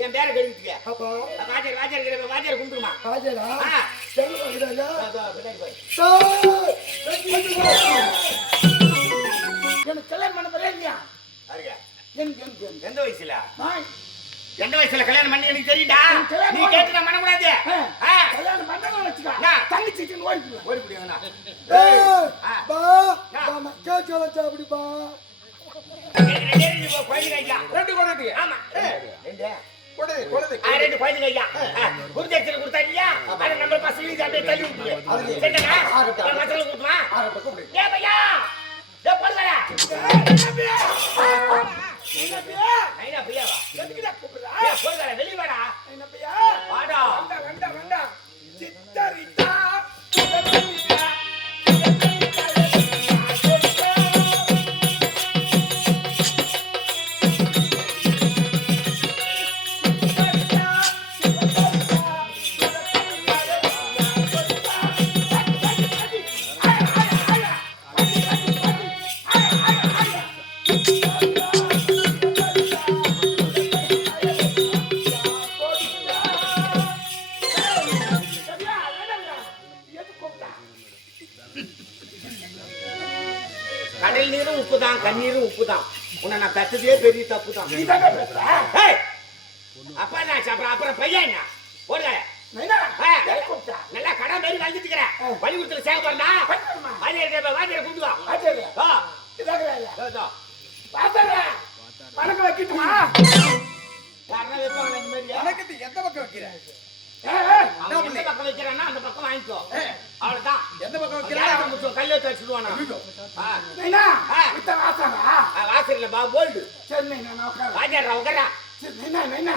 என் பேரை கழிச்சுக்க அப்பா வாத்தியார் வாத்தியார் கிட்ட போய் எனக்கு கல்யாணம் பண்ண போறேன் என் எந்த வயசுல எந்த வயசுல கல்யாணம் பண்ணி எனக்கு தெரியுடா நீ பண்ண- கேட்டு நான் பண்ணக்கூடாது. கல்யாணம் பண்ணணும் வச்சுக்கா. தங்கச்சிட்டு ஓடிக்குவேன் ஓடி ஆ. பா மக்கா சொல்ல அப்படி பா. குழந்தைங்க ஐயா. ரெண்டு ஆமா. ரெண்டு. ஆ, ரெண்டு குழந்தைங்க ஐயா. குருதட்சணை கொடுத்தா இல்லையா அதை நம்ம பசங்க அப்படியே தள்ளி என் மசல கொடுத்துமா ஆரம்ப கூப்பிடு. ஏ பையாவா? எதுக்குடா வெளிய வாடா. கடல் நீரும் உப்பு தான் கண்ணீரும் உப்பு தான் உன்னை நான் பெற்றதே பெரிய தப்பு தான்! அப்பா என்ன அப்புறம் அப்புறம் பையன் ஆ, நல்லா கடை மாதிரி வந்துட்டுக்கிறேன் பள்ளிக்கூடத்துல சேவை பண்ணா வாத்தியார் கூட்டு வா. வணக்கம் வைக்கட்டுமா? யாருன்னா வைப்பாங்களா இந்த மாதிரி? வணக்கத்தை எந்த பக்கம் வைக்கிற? எந்த பக்கம் வைக்கிறான்னா அந்த பக்கம் வாங்கிக்கோ. அவ்வளவுதான். எந்த பக்கம் வைக்கிற? யாரை முடிச்சோம் கல்லை வாசனா? ஆ, வாசல்ல பா போல்டு சரி, நைனா, நான் உட்கார்றேன். வாத்தியார் உட்காரா சரி, நைனா, நைனா.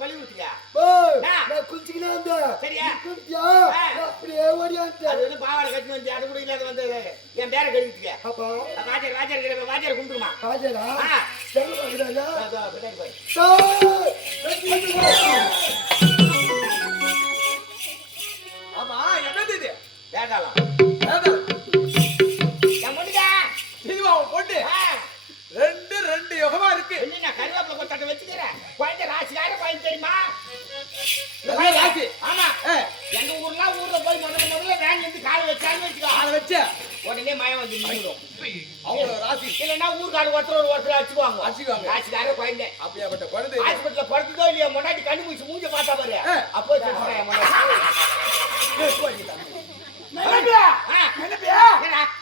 வரையுமா வருவாங்க பள்ளிக்கூடத்துக்கு சரியா? அது வந்து பாவாடை கட்டி வந்து அது கூட இல்லாத வந்து என் பேரை கழிச்சுக்க வாத்தியார் வாத்தியார் கிட்ட போய் வாத்தியார் கும்பிட்டுமா? ஆ. அதோ, பின்னாடி போய். ஆமா என்னது இது? வேண்டாம். ராசி. ஆமா எங்க ஊர்லாம் ஊர்ல போய் முதல்ல முதல்ல வேன் இருந்து கால் வச்சுக்கோ. அதை வச்ச? உடனே மயம் வந்து நின்றுடும். அவ்வளவு ராசி. இல்லைன்னா ஊர்க்காரர் ஒருத்தர் ஒரு ஒருத்தர் அடிச்சுக்குவாங்க. அடிச்சுக்குவாங்க. ராசிக்கார குழந்தை. அப்படியாப்பட்ட குழந்தை. இது. ஹாஸ்பிட்டல்ல படுத்துதோ இல்லையா முன்னாடி கண்ணு மூச்சு மூஞ்ச பார்த்தா பாரு. அப்போ சொல்றேன்?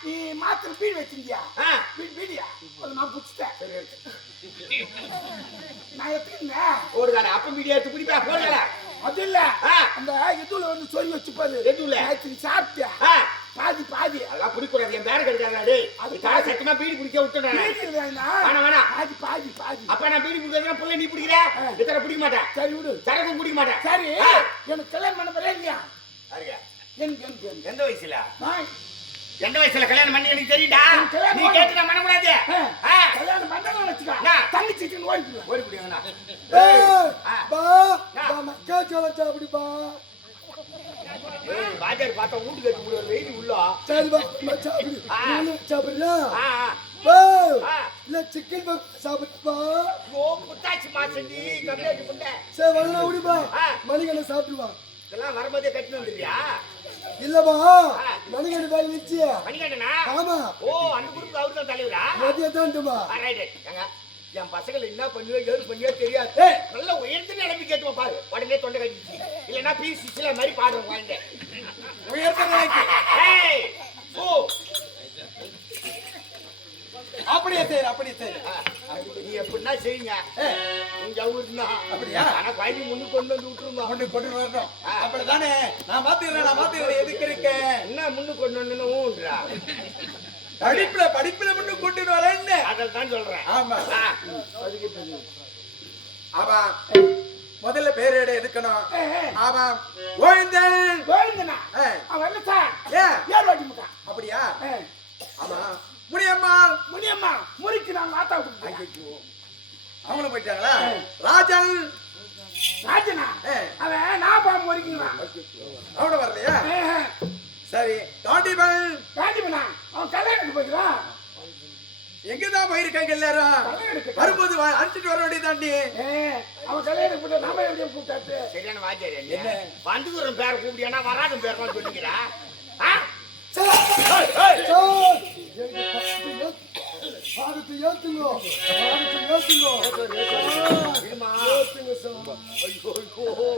நீ மாத்திர பீடி வச்சிருந்தியா? பீடியா? நான் புடிச்சிட்டேன் நான் எடுத்துக்கிட்டேன் ஓடுகார அப்ப மீடியா எடுத்து குடிப்பா போடல அது இல்ல. அந்த இதுல வந்து சொல்லி வச்சுப்பாரு? எதுல? சாப்பிட்டியா. பாதி பாதி. அதெல்லாம் குடிக்கூடாது என் பேர கெடுக்காதா அது கால சத்தமா பீடி குடிக்க விட்டுறேன் வேணா வேணாம். பாதி பாதி பாதி. அப்ப நான் பீடி குடிக்கிறதுனா புள்ள நீ குடிக்கிற இத்தனை குடிக்க மாட்டேன். சரி விடு. சரக்கும் குடிக்க மாட்டேன். சரி. எனக்கு கல்யாணம் பண்ண போறேன் இல்லையா? எந்த வயசுல? எந்த வயசுல கல்யாணம் பண்ணி எனக்கு தெரியுடா நீ கேட்டு நான் பண்ணக்கூடாது. கல்யாணம் பண்ணணும் வச்சுக்கா. தங்கச்சிட்டு ஓடி. பா ஆ. சோளச்சா அப்படிப்பா. பாஜர் பார்த்தா வீட்டு கட்டி முடியல வெயில் உள்ள. சரிப்பா சாப்பிடு சாப்பிடுறா இல்ல சிக்கன் சாப்பிடுப்பா. ஓ புத்தாச்சி மாசந்தி கம்மியாச்சு புண்டை. சரி வரலாம் அப்படிப்பா மணிக்கண்ண சாப்பிடுவா இதெல்லாம் வரும்போதே கட்டினு வந்துருக்கியா இல்லப்பா மணிகண்டன் பாய் வச்சு மணிகண்டனா? ஆமா. ஓ அந்த குரூப் அவர் தான் தலைவரா? மதியத்தான் ரைட் எங்க என் பசங்களை என்ன பண்ணுவோ ஏது பண்ணியோ தெரியாது. நல்ல உயர்ந்து நிலைமை கேட்டுமா பாரு. உடனே தொண்டை கட்டிச்சு இல்லைன்னா பி சில மாதிரி பாடுறோம் குழந்தை உயர்ந்த நிலைக்கு. ஓ அப்படியே செய்யற அப்படியே செய்யற ஆ, நீ எப்படின்னா செய்யுங்க. அவருன்னா அப்படியா? ஆனா குழந்தை முன்னுக்கு கொண்டு வந்து விட்டுருந்தோம் கொண்டு கொண்டு வரணும். அப்படிதானே? நான் மாத்திக்கிறேன் நான் மாத்திக்கிறேன் எதுக்கு இருக்கேன் என்ன முன்னுக்கு கொண்டு ஊன்றா? படிப்புல படிப்புல முன்னு கொண்டு வரேன்னு அதில் தான் சொல்றேன். ஆமா. ஆ, அவா முதல்ல பேரேட எடுக்கணும் அவா கோவிந்தன். கோவிந்தனா? அவன் வரல சார்? ஏர் வாட்டி முட்டான் அப்படியா? ஆமா முடியம்மா முனியம்மா. முறிக்கு நான் மாத்தா விட்டு அவங்களும் போயிட்டாங்களா? ராஜன். ராஜனா? அவன் நான் பா முறிக்கிறான் அவனோட வரலையா? சரி காண்டிபன் ராஜமனா அவன் கல்யாணத்துக்கு போய்க்கிறான் எங்கதான் போயிருக்காங்க எல்லாரும் வரும்போது அழைச்சிட்டு வர வேண்டியது தாண்டி. ஏ, அவன் கல்யாணத்துக்கு போட்டு நாம எப்படியும் கூப்பிட்டாச்சு? சரியான வாத்தியார் என்ன? என்ன? வந்துக்கிறோம் பேரை கூப்பிடியானா வராதும் பேரெல்லாம் சொல்லிக்கிறா. ஆ? சார் சார் பாடத்தை ஏத்துங்கோ. பாடத்தை ஏத்துங்கோ. ஏத்துங்க சார் ஐயோ, ஐயோ.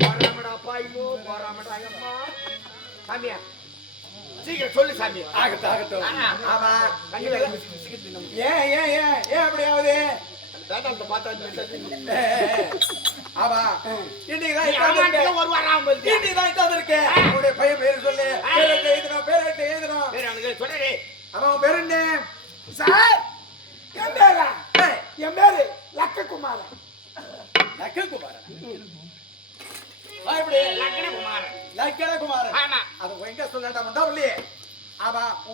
போறாமடா அப்பா, ஐயோ, போறாமடா அம்மா. சாமியா, சீக்கிரம் சொல்லு சாமி. ஆகட்டும் ஆகட்டும். ஆமா. ஏன் ஏன் ஏன் ஏன் அப்படி ஆகுது? அந்த வேதாந்தத்தை பார்த்தா. ஆமா. இன்னைக்கு தான் நீ இட்டாந்து ஆமாண்டியா இருக்கேன். ஒரு வாரம் ஆகும் போலுது. இன்னைக்கு தான் இட்டாந்து இருக்கேன் உன்னுடைய பையன் பேரு சொல்லு. பேரட்டு எழுதணும் பேரட்டு எழுதணும். அவன் உன் பேரு என்ன? சார்!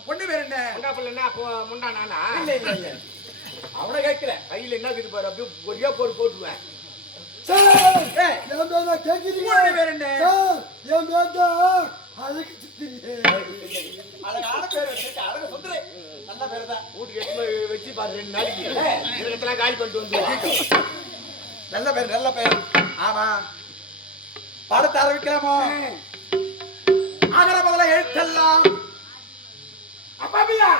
உன் பொண்ணு பேரு என்ன? முண்டா பிள்ளைன்னா அப்போ முண்டா நானா? இல்ல இல்ல இல்ல. அவனை கேட்கிறேன் கையில என்ன இருக்குது பாரு, அப்படியே ஒரே போடு போட்டுருவேன். என்ன? நல்ல பேரு. நல்ல பேர் நல்ல பேர். ஆமா. படத்தை ஆரம்பிக்கலாமோ? அகர முதல்ல எழுத்தெல்லாம் அப்பாபியா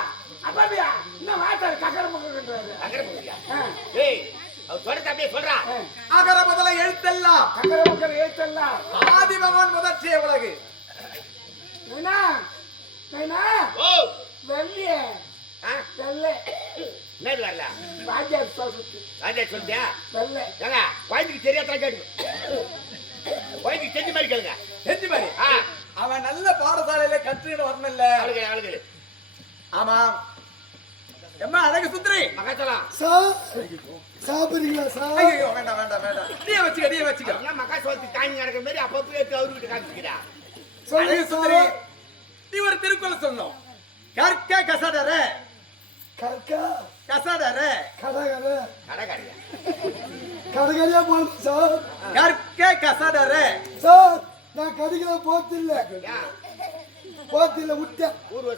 அப்பாபியா. என்ன வார்த்தை கக்கர மக்கள்ன்றாரு அக்கறை போடுறியா? ஏய், அவர் சொல்றத அப்படியே சொல்றா. அகர முதல்ல எழுத்தெல்லாம் கக்கர மக்கள் ஏத்தல்லாம் ஆதி பகவான் முதற்றிய உலகு. நைனா நைனா. ஓ, வெள்ளிய. ஆ, வெள்ளை. வரல? சொல்றது. ராஜா சொல்லிட்டியா? வெள்ளை. ஏங்க, குழந்தைக்கு தெரியாதெல்லாம் கேட்டு. குழந்தைக்கு தெரிஞ்ச மாதிரி கேளுங்க. தெரிஞ்சு ஆ, அவன் நல்ல பாடசாலையில கற்றுக்கிட்டு வரணும்ல. அவளுக்கு, அவளுக்கு. ஆமா. எம்மா அழகு சுந்தரி. மகாச்சலம். சார் சாப்பிடுறீங்களா சார் ஐயோ வேண்டாம் வேண்டாம் வேண்டாம். நீ வச்சுக்க நீ வச்சுக்க. என்ன மகாசோளத்துக்கு காய்ஞ்சி நடக்கிற மாதிரி அப்பப்போ எடுத்து அவர்கிட்ட காமிச்சுக்கிறா. சொல்லுங்க அழகு சுந்தரி நீ ஒரு திருக்குறள் சொல்லணும். கற்க கசடர கற்கா? கசடர கடகர. கடைக்காரியா? கடகரையா போகணும் சார் கற்க கசடர சார் நான் கடிக்கிற போத்தில்ல வசூலா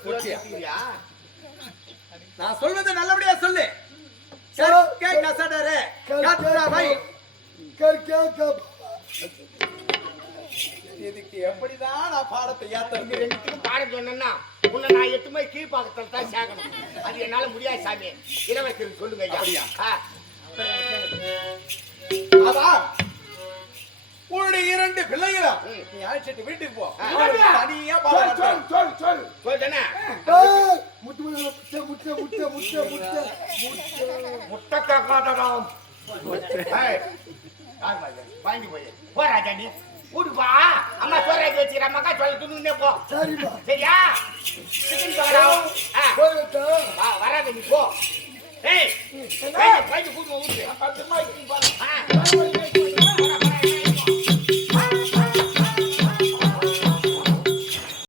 சுத்திக்கிறியா? நான் சொல்வதை நல்லபடியா சொல்லு. சார், கற்க கசடர கற்றவை கற்கா கப் இதுக்கு எப்படிதான் நான் பாடத்தை ஏத்தறது ரெண்டுத்துக்கும் பாடம் சொன்னேன்னா, உன்னை நான் எட்டு போய் கீழ்ப்பாக்கத்துல தான் சேர்க்கணும். அது என்னால முடியாது சாமி. இளவரசருக்கு சொல்லுங்க ஐயா. அப்படியா? அவா ம். நீ அழைச்சிட்டு வீட்டுக்கு போ. தனியா சொல் பாடம் சொல் சொல் சொல் சொல்லிட்டேனே? ஏய், முட்டு முட்டு முட்டை முட்டை முட்டை முட்டை முட்டை காக்காதடாம். பாரு? வாங்கி போய். போ ராஜா நீ. வா அம்மா சோறாக்கி வச்சுக்கிற மக்கா சொல்ல துணுன்னே போ. சரிப்பா சரியா? சிக்கன் வா வராத நீ போ. ஏய் கூட்டு